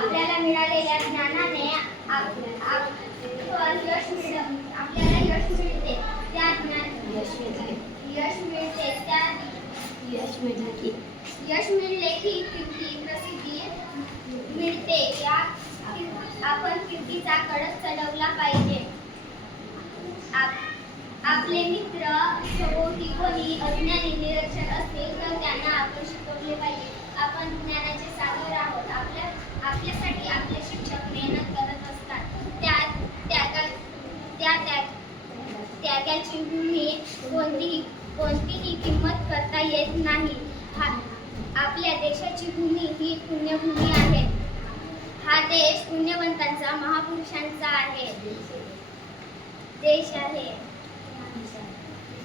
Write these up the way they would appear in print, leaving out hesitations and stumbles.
आपल्याला मिळालेल्या ज्ञानाने आपल्याला यश मिळते. त्या यश मिळले की कीर्ती प्रसिद्धी मिळते. आपण कीर्तीचा कळस चढवला पाहिजे. आपले मित्र सभोवती कोणी अज्ञानी निरक्षर असतील तर त्यांना आपण शिकवले पाहिजे. आपण ज्ञानाचे सागर आहोत. आपल्यासाठी आपले शिक्षक मेहनत करत असतात. त्यागाची कोणतीही किंमत करता येत नाही. आपल्या देशाची भूमी ही पुण्यभूमी आहे. हा देश पुण्यवंतांचा महापुरुषांचा देश आहे.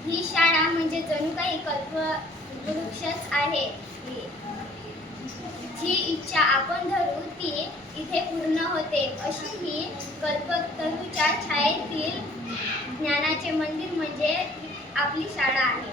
ही शाळा म्हणजे जणू काही कल्पवृक्षच आहे. जी इच्छा आपण धरू ती इथे पूर्ण होते. अशी ही कल्पतरूच्या छायेतील ज्ञानाचे मंदिर म्हणजे आपली शाळा आहे.